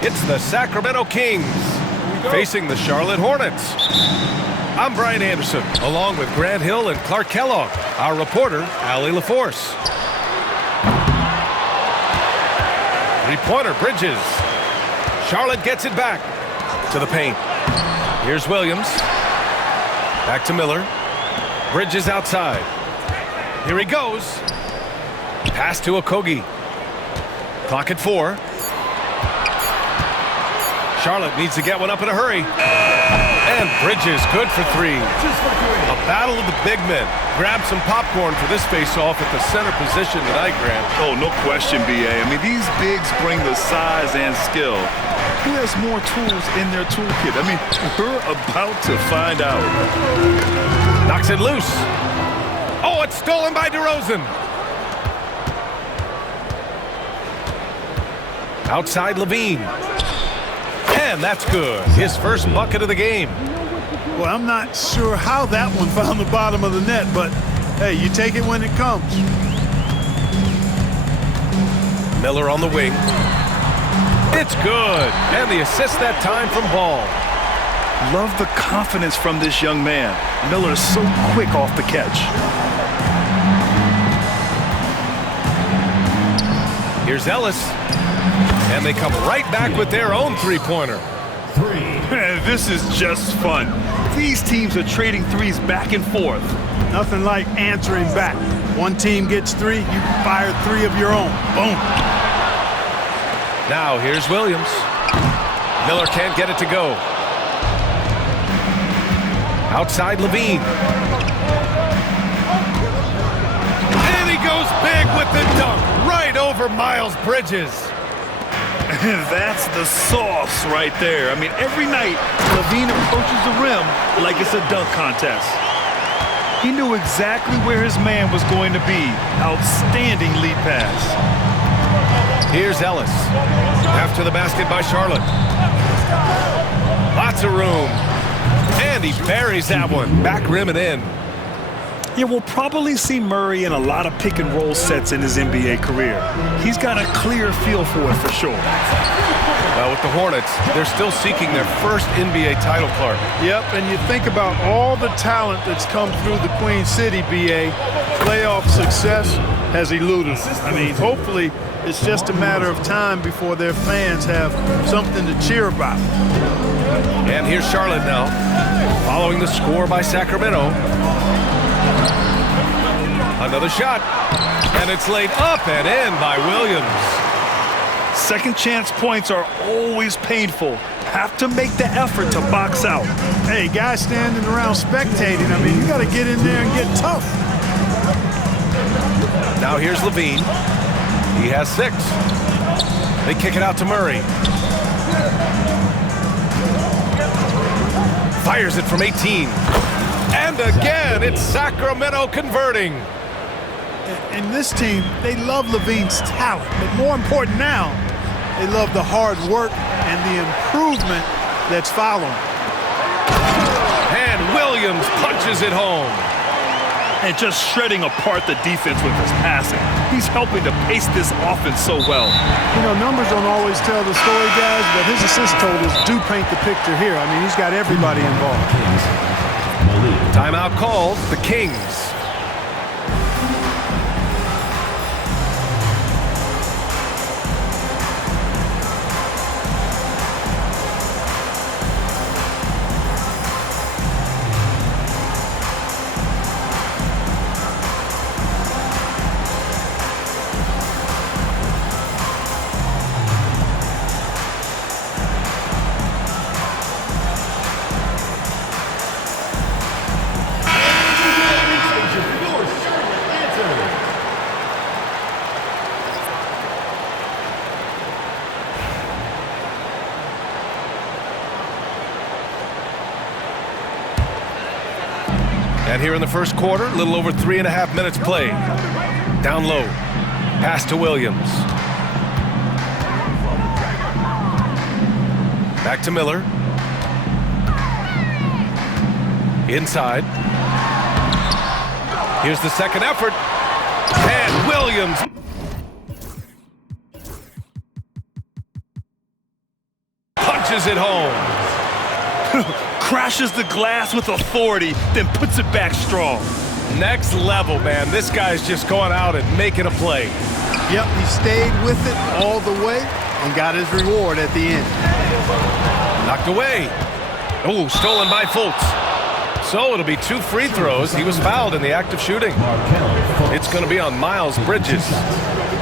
It's the Sacramento Kings facing the Charlotte Hornets. I'm Brian Anderson, along with Grant Hill and Clark Kellogg. Our reporter, Allie LaForce. Three-pointer, Bridges. Charlotte gets it back to the paint. Here's Williams. Back to Miller. Bridges outside. Here he goes. Pass to Okogie. Clock at 4. Charlotte needs to get one up in a hurry. And Bridges good for 3. A battle of the big men. Grab some popcorn for this face-off at the center position tonight, Grant. Oh, no question, B.A. I mean, these bigs bring the size and skill. Who has more tools in their toolkit? I mean, we're about to find out. Knocks it loose. Oh, it's stolen by DeRozan. Outside Levine. And that's good. His first bucket of the game. Well, I'm not sure how that one found the bottom of the net, but hey, you take it when it comes. Miller on the wing. It's good. And the assist that time from Ball. Love the confidence from this young man. Miller is so quick off the catch. Here's Ellis. And they come right back with their own three-pointer. This is just fun. These teams are trading threes back and forth. Nothing like answering back. One team gets 3, you fire 3 of your own. Boom. Now here's Williams. Miller can't get it to go. Outside Levine. And he goes big with the dunk. Right over Miles Bridges. That's the sauce right there. I mean, every night, Levine approaches the rim like it's a dunk contest. He knew exactly where his man was going to be. Outstanding lead pass. Here's Ellis. After the basket by Charlotte. Lots of room. And he buries that one. Back rim and in. Yeah, we'll probably see Murray in a lot of pick-and-roll sets in his NBA career. He's got a clear feel for it for sure. Well, with the Hornets, they're still seeking their first NBA title, Clark. Yep, and you think about all the talent that's come through the Queen City, B.A. Playoff success has eluded them. I mean, hopefully it's just a matter of time before their fans have something to cheer about. And here's Charlotte now, following the score by Sacramento. Another shot, and it's laid up and in by Williams. Second chance points are always painful. Have to make the effort to box out. Hey, guys standing around spectating, I mean, you got to get in there and get tough. Now here's Levine. He has 6. They kick it out to Murray. Fires it from 18. And again, it's Sacramento converting. And this team, they love Levine's talent, but more important now, they love the hard work and the improvement that's following. And Williams punches it home. And just shredding apart the defense with his passing. He's helping to pace this offense so well. You know, numbers don't always tell the story, guys, but his assist totals do paint the picture here. I mean, he's got everybody involved. Timeout called, the Kings. And here in the first quarter, a little over 3.5 minutes played. Down low. Pass to Williams. Back to Miller. Inside. Here's the second effort. And Williams punches it home. Crashes the glass with authority, then puts it back strong. Next level, man. This guy's just going out and making a play. Yep, he stayed with it all the way and got his reward at the end. Knocked away. Oh, stolen by Fultz. So it'll be 2 free throws. He was fouled in the act of shooting. It's going to be on Miles Bridges.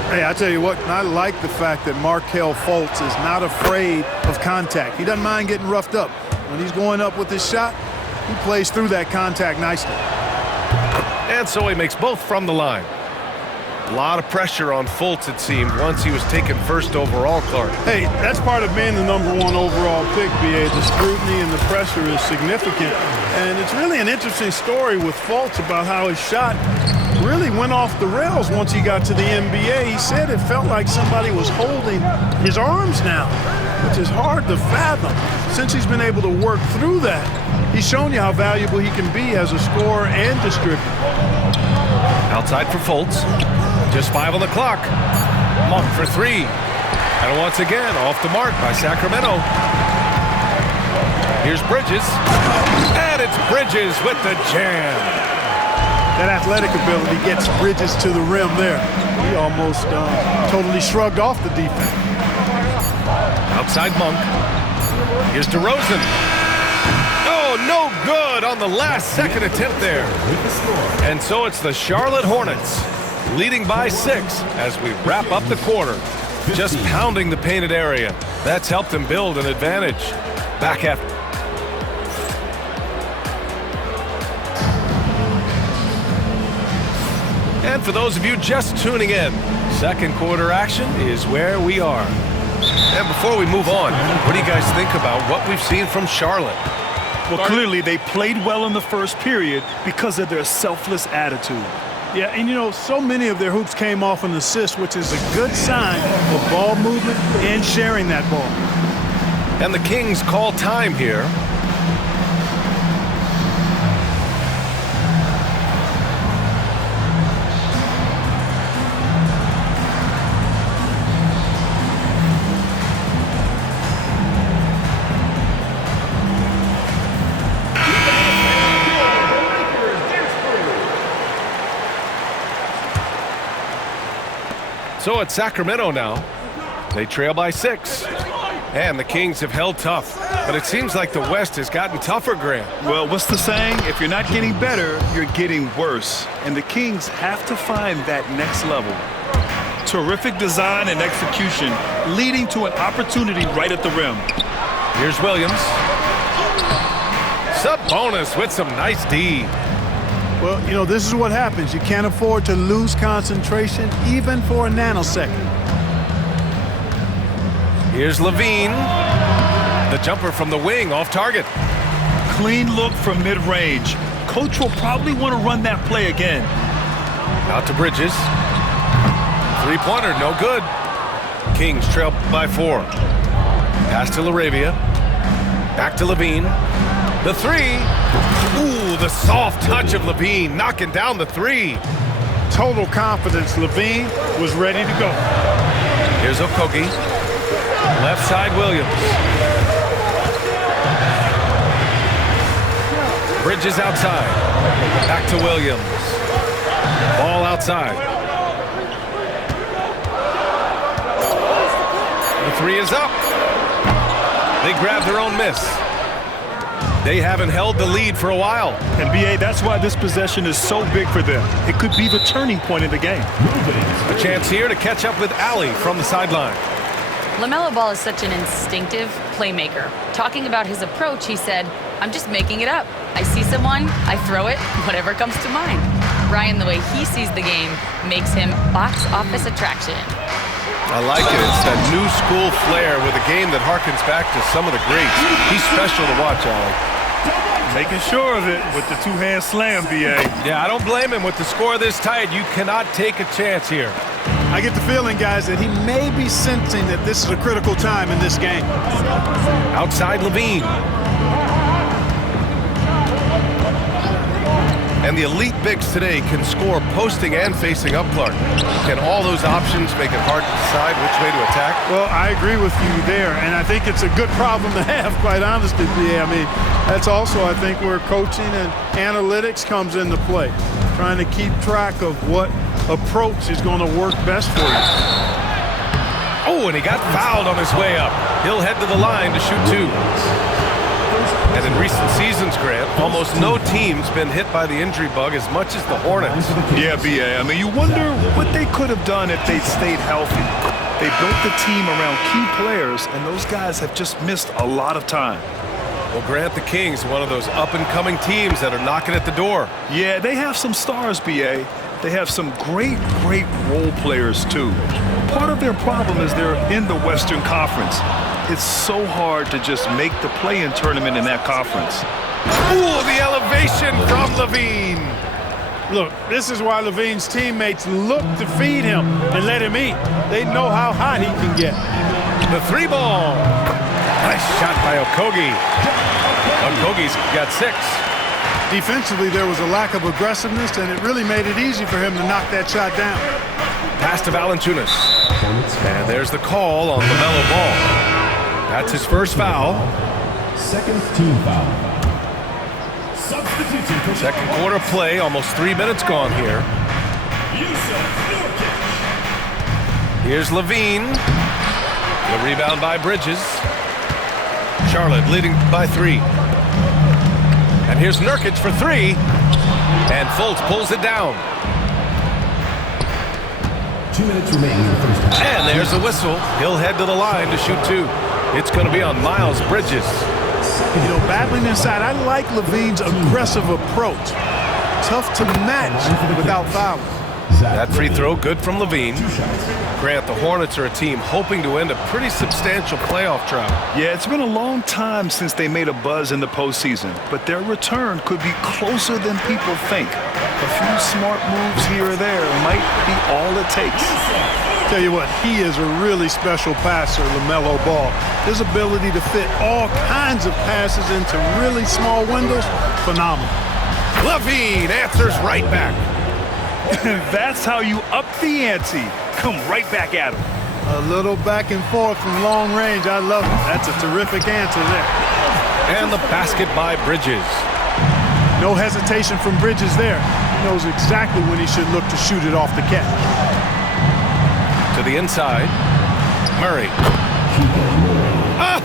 Hey, I tell you what, I like the fact that Markelle Fultz is not afraid of contact. He doesn't mind getting roughed up. When he's going up with his shot, he plays through that contact nicely. And so he makes both from the line. A lot of pressure on Fultz, it seemed, once he was taken first overall, Clark. Hey, that's part of being the #1 overall pick, B.A. The scrutiny and the pressure is significant. And it's really an interesting story with Fultz about how his shot really went off the rails once he got to the NBA. He said it felt like somebody was holding his arms now, which is hard to fathom. Since he's been able to work through that, he's shown you how valuable he can be as a scorer and distributor. Outside for Fultz. Just 5 on the clock. Monk for 3. And once again, off the mark by Sacramento. Here's Bridges. And it's Bridges with the jam. That athletic ability gets Bridges to the rim there. He almost totally shrugged off the defense. Outside Monk. Here's DeRozan. Oh, no good on the last second attempt there. And so it's the Charlotte Hornets leading by 6 as we wrap up the quarter. Just pounding the painted area. That's helped them build an advantage. Back after. And for those of you just tuning in, second quarter action is where we are. And before we move on, what do you guys think about what we've seen from Charlotte? Well, clearly they played well in the first period because of their selfless attitude. Yeah, and you know, so many of their hoops came off an assist, which is a good sign of ball movement and sharing that ball. And the Kings call time here. So it's Sacramento now. They trail by 6. And the Kings have held tough. But it seems like the West has gotten tougher, Grant. Well, what's the saying? If you're not getting better, you're getting worse. And the Kings have to find that next level. Terrific design and execution, leading to an opportunity right at the rim. Here's Williams. Sabonis with some nice D. Well, you know, this is what happens. You can't afford to lose concentration even for a nanosecond. Here's Levine. The jumper from the wing off target. Clean look from mid-range. Coach will probably want to run that play again. Out to Bridges. Three-pointer, no good. Kings trail by 4. Pass to LaRavia. Back to Levine. The 3. Ooh, the soft touch of Levine, knocking down the 3. Total confidence. Levine was ready to go. Here's Okogie. Left side, Williams. Bridges outside. Back to Williams. Ball outside. The 3 is up. They grab their own miss. They haven't held the lead for a while. And B.A., that's why this possession is so big for them. It could be the turning point in the game. A chance here to catch up with Allie from the sideline. LaMelo Ball is such an instinctive playmaker. Talking about his approach, he said, "I'm just making it up. I see someone, I throw it, whatever comes to mind." Ryan, the way he sees the game makes him box office attraction. I like it. It's that new school flair with a game that harkens back to some of the greats. He's special to watch, Allie. Making sure of it with the two-hand slam, B.A. Yeah, I don't blame him. With the score this tight, you cannot take a chance here. I get the feeling, guys, that he may be sensing that this is a critical time in this game. Outside Levine. And the elite bigs today can score posting and facing up, Clark. Can all those options make it hard to decide which way to attack? Well, I agree with you there, and I think it's a good problem to have, quite honestly, BA. I mean, that's also, I think, where coaching and analytics comes into play, trying to keep track of what approach is going to work best for you. Oh, and he got fouled on his way up. He'll head to the line to shoot 2. And in recent seasons, Grant, almost no team's been hit by the injury bug as much as the Hornets. Yeah, BA. I mean, you wonder what they could have done if they'd stayed healthy. They built the team around key players, and those guys have just missed a lot of time. Well, Grant, the Kings, one of those up-and-coming teams that are knocking at the door. Yeah, they have some stars, BA. They have some great role players, too. Part of their problem is they're in the Western Conference. It's so hard to just make the play-in tournament in that conference. Ooh, the elevation from LaVine. Look, this is why LaVine's teammates look to feed him and let him eat. They know how hot he can get. The 3-ball. Nice shot by Okogie. Okogie's got 6. Defensively, there was a lack of aggressiveness, and it really made it easy for him to knock that shot down. Pass to Valanciunas. And there's the call on LaMelo Ball. That's his first foul. Second team foul. Substitution. Second quarter play, almost 3 minutes gone here. Here's LaVine. The rebound by Bridges. Charlotte leading by 3. And here's Nurkic for 3. And Fultz pulls it down. 2 minutes remaining in the first half. And there's the whistle. He'll head to the line to shoot 2. It's going to be on Miles Bridges. You know, battling inside, I like LaVine's aggressive approach. Tough to match without fouling. That free throw good from LaVine. Grant, the Hornets are a team hoping to end a pretty substantial playoff drought. Yeah, it's been a long time since they made a buzz in the postseason, but their return could be closer than people think. A few smart moves here or there might be all it takes. Tell you what, he is a really special passer, LaMelo Ball. His ability to fit all kinds of passes into really small windows, phenomenal. LaVine answers right back. That's how you up the ante. Come right back at him. A little back and forth from long range. I love it. That's a terrific answer there. And the basket by Bridges. No hesitation from Bridges there. He knows exactly when he should look to shoot it off the catch. To the inside. Murray.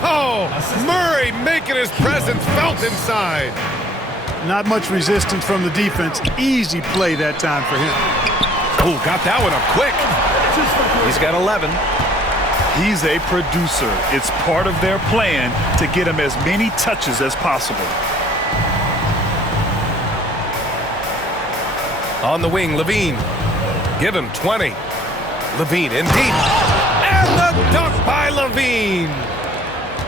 Oh! Murray making his presence felt inside. Not much resistance from the defense. Easy play that time for him. Oh, got that one up quick. He's got 11. He's a producer. It's part of their plan to get him as many touches as possible. On the wing, LaVine. Give him 20. LaVine in deep. And the dunk by LaVine.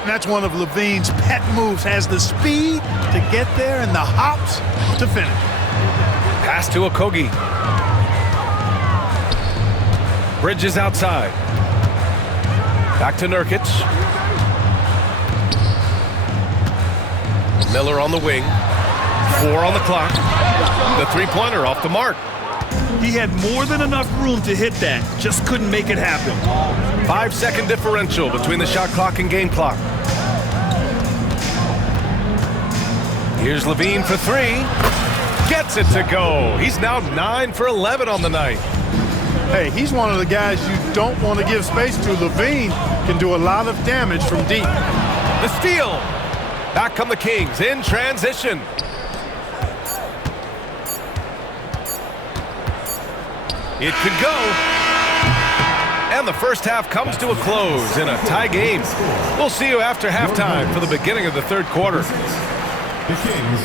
That's one of LaVine's pet moves. Has the speed to get there and the hops to finish. Pass to Okogie. Bridges outside. Back to Nurkic. Miller on the wing. 4 on the clock. The three-pointer off the mark. He had more than enough room to hit that. Just couldn't make it happen. 5-second differential between the shot clock and game clock. Here's LaVine for 3. Gets it to go. He's now 9 for 11 on the night. Hey, he's one of the guys you don't want to give space to. LaVine can do a lot of damage from deep. The steal. Back come the Kings in transition. It could go. And the first half comes to a close in a tie game. We'll see you after halftime for the beginning of the third quarter. The Kings,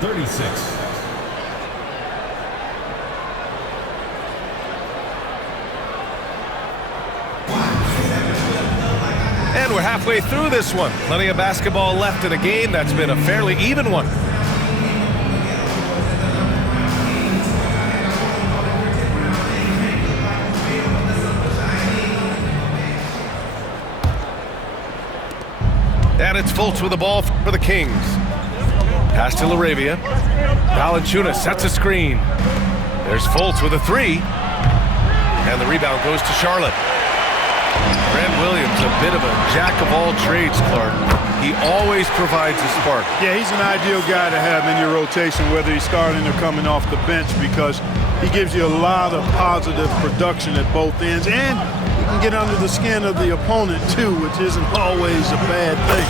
36. And we're halfway through this one. Plenty of basketball left in a game that's been a fairly even one. And it's Fultz with the ball for the Kings. Pass to LaRavia. Valanciunas sets a screen. There's Fultz with a three. And the rebound goes to Charlotte. Grant Williams, a bit of a jack of all trades, Clark. He always provides a spark. Yeah, he's an ideal guy to have in your rotation, whether he's starting or coming off the bench, because he gives you a lot of positive production at both ends, and he can get under the skin of the opponent too, which isn't always a bad thing.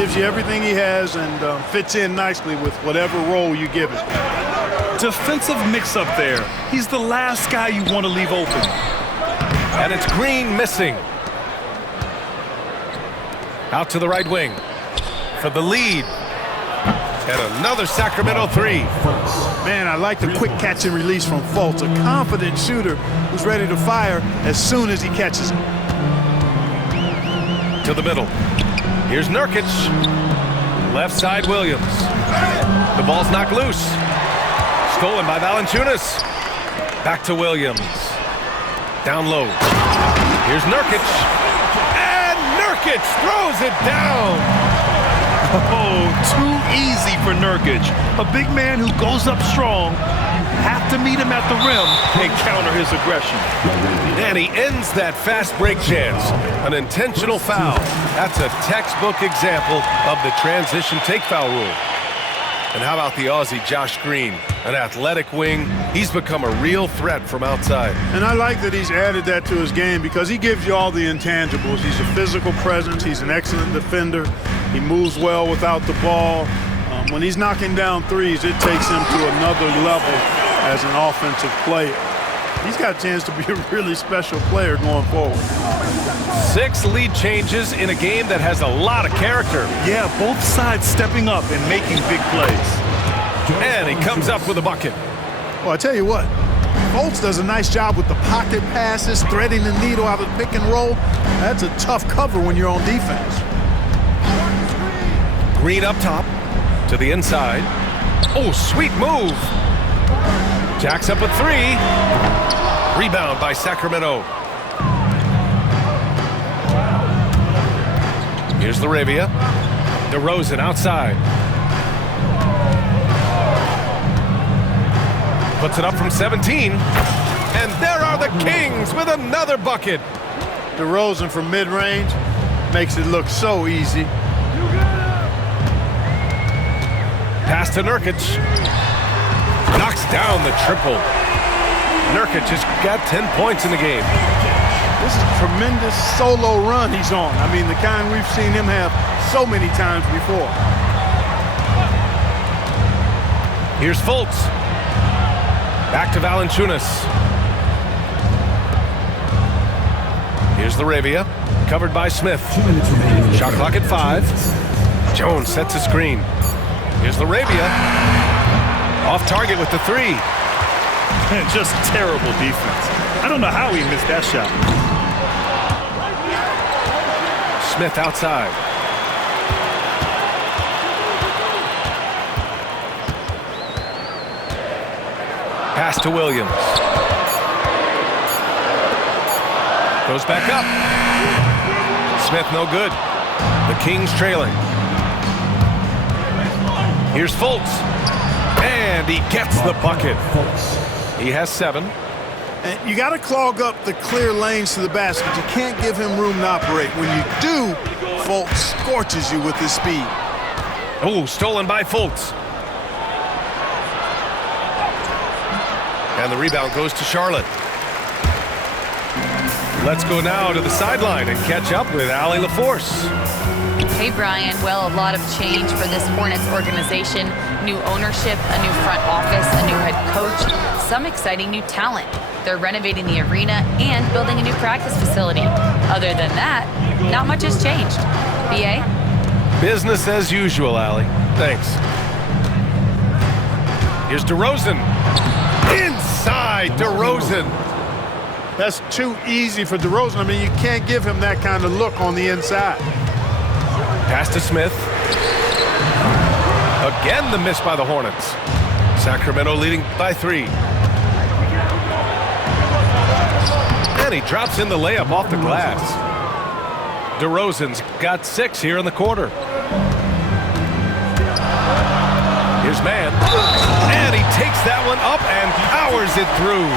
Gives you everything he has and fits in nicely with whatever role you give him. Defensive mix-up there. He's the last guy you want to leave open. And it's Green missing. Out to the right wing for the lead. And another Sacramento three. Man, I like the quick catch and release from Fultz, a confident shooter who's ready to fire as soon as he catches it. To the middle. Here's Nurkic. Left side, Williams. The ball's knocked loose. Stolen by Valanciunas. Back to Williams. Down low. Here's Nurkic. And Nurkic throws it down. Oh, too easy for Nurkic. A big man who goes up strong. You have to meet him at the rim and counter his aggression. And he ends that fast break chance. An intentional foul. That's a textbook example of the transition take foul rule. And how about the Aussie Josh Green? An athletic wing. He's become a real threat from outside. And I like that he's added that to his game because he gives you all the intangibles. He's a physical presence. He's an excellent defender. He moves well without the ball. When he's knocking down threes, it takes him to another level as an offensive player. He's got a chance to be a really special player going forward. 6 lead changes in a game that has a lot of character. Yeah, both sides stepping up and making big plays. And he comes up with a bucket. Well, I tell you what, Fultz does a nice job with the pocket passes, threading the needle out of the pick and roll. That's a tough cover when you're on defense. Green up top to the inside. Oh, sweet move. Jacks up a three. Rebound by Sacramento. Here's LaRavia. DeRozan outside. Puts it up from 17. And there are the Kings with another bucket. DeRozan from mid-range makes it look so easy. Pass to Nurkic. Knocks down the triple. Nurkic has got 10 points in the game. This is a tremendous solo run he's on. I mean, the kind we've seen him have so many times before. Here's Fultz. Back to Valanciunas. Here's LaRavia. Covered by Smith. Shot clock at 5. Jones sets a screen. Here's LaRavia. Off target with the three. Just terrible defense. I don't know how he missed that shot. Smith outside. Pass to Williams. Goes back up. Smith no good. The Kings trailing. Here's Fultz. And he gets the bucket. He has 7. And you got to clog up the clear lanes to the basket. You can't give him room to operate. When you do, Fultz scorches you with his speed. Oh, stolen by Fultz. And the rebound goes to Charlotte. Let's go now to the sideline and catch up with Allie LaForce. Hey, Brian. Well, a lot of change for this Hornets organization. New ownership, a new front office, a new head coach, some exciting new talent. They're renovating the arena and building a new practice facility. Other than that, not much has changed. B.A.? Business as usual, Allie. Thanks. Here's DeRozan. Inside DeRozan. That's too easy for DeRozan. I mean, you can't give him that kind of look on the inside. Pass to Smith. Again, the miss by the Hornets. Sacramento leading by 3. And he drops in the layup off the glass. DeRozan's got 6 here in the quarter. Here's man. And he takes that one up and powers it through.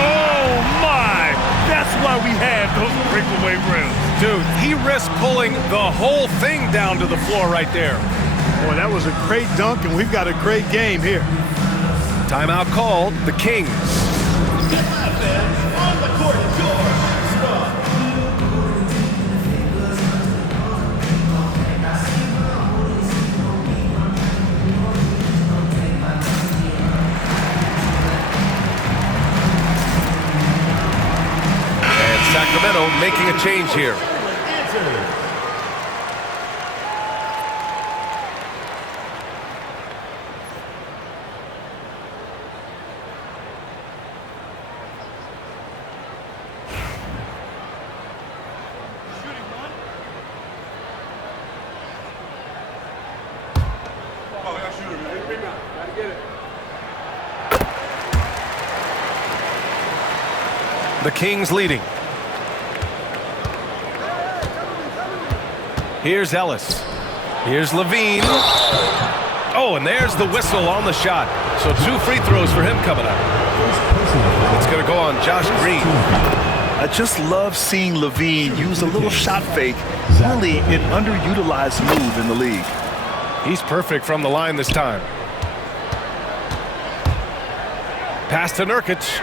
Oh, my! That's why we have those breakaway rims. Dude, he risked pulling the whole thing down to the floor right there. Boy, that was a great dunk, and we've got a great game here. Timeout called, the Kings. And Sacramento making a change here. The Kings leading. Here's Ellis. Here's Levine. Oh, and there's the whistle on the shot. So 2 free throws for him coming up. It's going to go on Josh Green. I just love seeing Levine use a little shot fake. Really an underutilized move in the league. He's perfect from the line this time. Pass to Nurkic.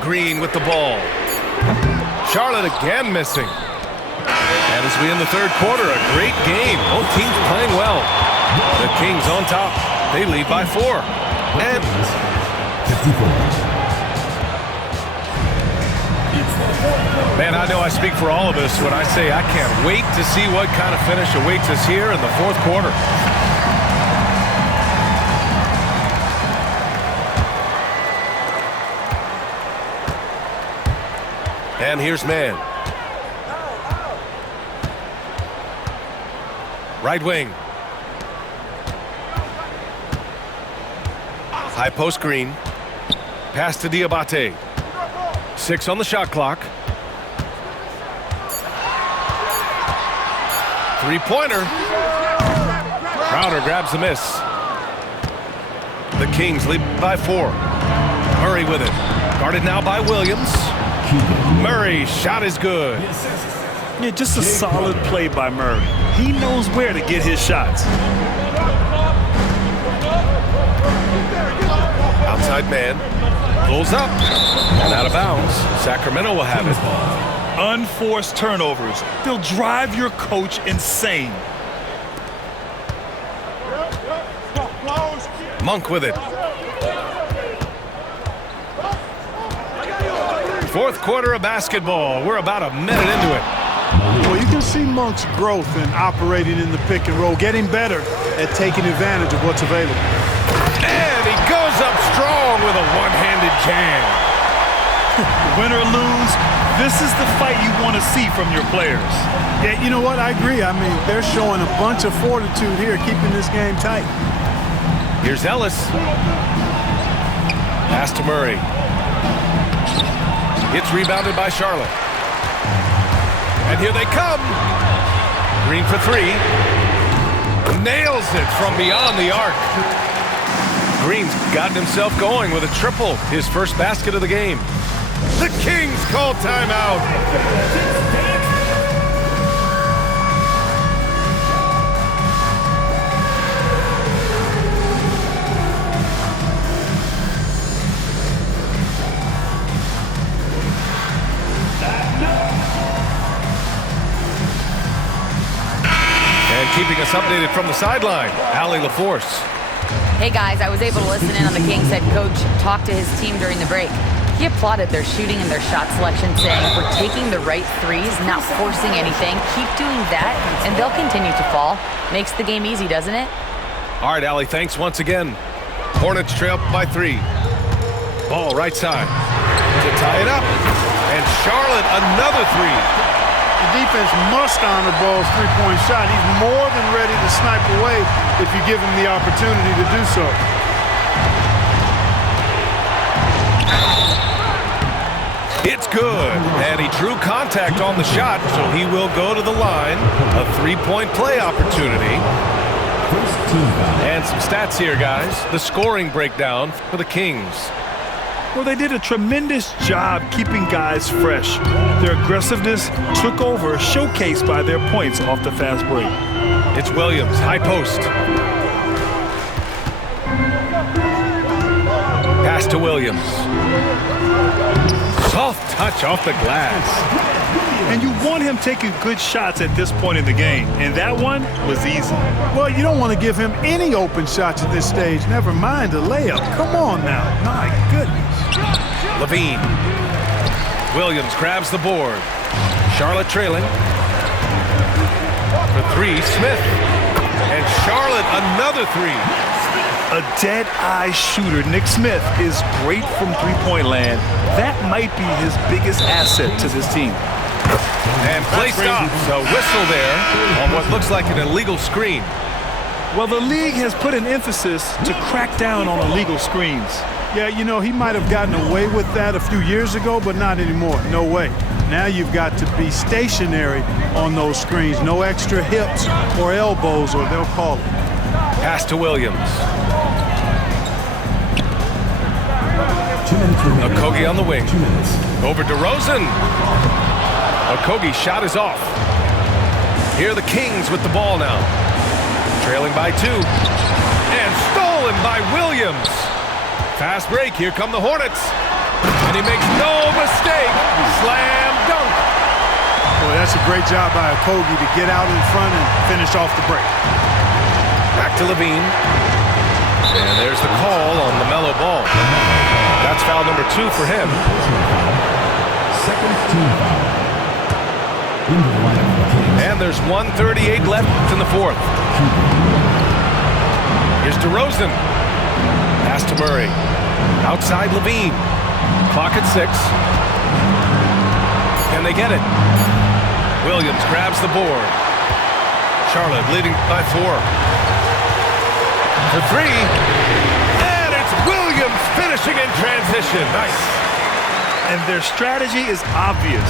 Green with the ball. Charlotte again missing. And as we end the third quarter, a great game. Both teams playing well. The Kings on top. They lead by 4. And 54. man, I know I speak for all of us when I say I can't wait to see what kind of finish awaits us here in the fourth quarter. And here's man. Right wing. High post Green. Pass to Diabate. 6 on the shot clock. 3-pointer. Crowder grabs the miss. The Kings lead by 4. Murray with it. Guarded now by Williams. Murray, shot is good. Yeah, just a solid play by Murray. He knows where to get his shots. Outside man. Pulls up. And out of bounds. Sacramento will have it. Unforced turnovers. They'll drive your coach insane. Monk with it. Fourth quarter of basketball. We're about a minute into it. Well, you can see Monk's growth in operating in the pick and roll, getting better at taking advantage of what's available. And he goes up strong with a one-handed jam. Win or lose, this is the fight you want to see from your players. Yeah, you know what? I agree. I mean, they're showing a bunch of fortitude here, keeping this game tight. Here's Ellis. Pass to Murray. It's rebounded by Charlotte. And here they come. Green for 3. Nails it from beyond the arc. Green's gotten himself going with a triple, his first basket of the game. The Kings call timeout. Keeping us updated from the sideline, Allie LaForce. Hey guys, I was able to listen in on the Kings head coach talk to his team during the break. He applauded their shooting and their shot selection, saying, "We're taking the right threes, not forcing anything. Keep doing that, and they'll continue to fall." Makes the game easy, doesn't it? All right, Allie, thanks once again. Hornets trail by 3. Ball right side to tie it up. And Charlotte, another 3. The defense must honor Ball's three-point shot. He's more than ready to snipe away if you give him the opportunity to do so. It's good, and he drew contact on the shot, so he will go to the line. A 3-point play opportunity. team foul. And some stats here, guys. The scoring breakdown for the Kings. Well, they did a tremendous job keeping guys fresh. Their aggressiveness took over, showcased by their points off the fast break. It's Williams, high post. Pass to Williams. Soft touch off the glass. And you want him taking good shots at this point in the game, and that one was easy. Well, you don't want to give him any open shots at this stage, never mind a layup. Come on now. My goodness. Levine. Williams grabs the board. Charlotte trailing. For three, Smith. And Charlotte another three. A dead-eye shooter, Nick Smith, is great from three-point land. That might be his biggest asset to this team. And play stops. A whistle there on what looks like an illegal screen. Well, the league has put an emphasis to crack down on illegal screens. Yeah, you know, he might have gotten away with that a few years ago, but not anymore. No way. Now you've got to be stationary on those screens. No extra hips or elbows, or they'll call it. Pass to Williams. 2 minutes remaining. Okogie on the wing. 2 minutes. Over DeRozan. Okogie's shot is off. Here are the Kings with the ball now. Trailing by 2. And stolen by Williams. Fast break. Here come the Hornets. And he makes no mistake. Slam dunk. Boy, that's a great job by Okogie to get out in front and finish off the break. Back to Levine. And there's the call on LaMelo Ball. That's foul number 2 for him. Second team foul. Into the lineup for the Kings. And there's 1:38 left in the fourth. Here's DeRozan. Pass to Murray. Outside Levine. Clock at 6. Can they get it? Williams grabs the board. Charlotte leading by 4. For 3. And it's Williams finishing in transition. Nice. And their strategy is obvious.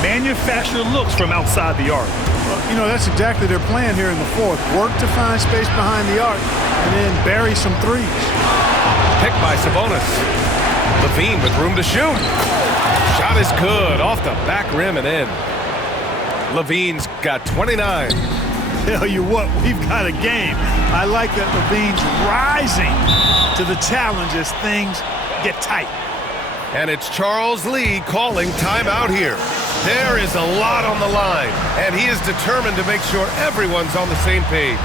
Manufacture looks from outside the arc. Well, you know, that's exactly their plan here in the fourth. Work to find space behind the arc and then bury some threes. Picked by Sabonis. Levine with room to shoot. Shot is good. Off the back rim and in. Levine's got 29. Tell you what, we've got a game. I like that Levine's rising to the challenge as things get tight. And it's Charles Lee calling timeout here. There is a lot on the line, and he is determined to make sure everyone's on the same page.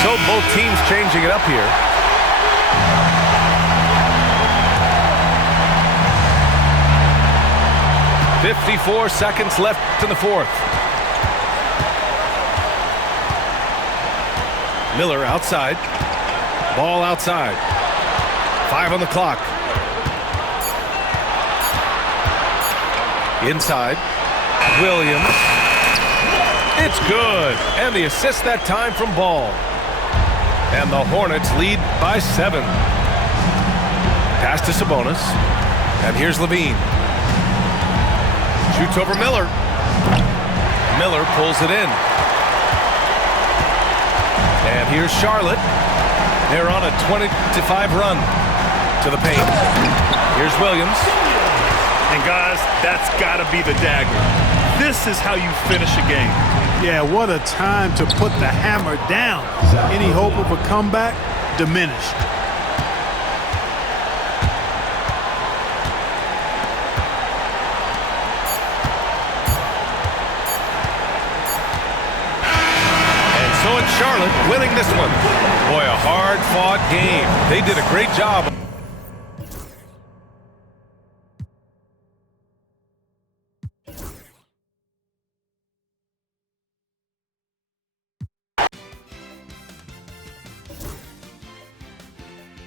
So both teams changing it up here. .54 seconds left in the fourth. Miller outside. Ball outside. 5 on the clock. Inside. Williams. It's good. And the assist that time from Ball. And the Hornets lead by 7. Pass to Sabonis. And here's Levine. Shoots over Miller. Miller pulls it in. And here's Charlotte. They're on a 20-5 run to the paint. Here's Williams. And guys, that's got to be the dagger. This is how you finish a game. Yeah, what a time to put the hammer down. Any hope of a comeback diminished. And so it's Charlotte winning this one. Boy, a hard-fought game. They did a great job.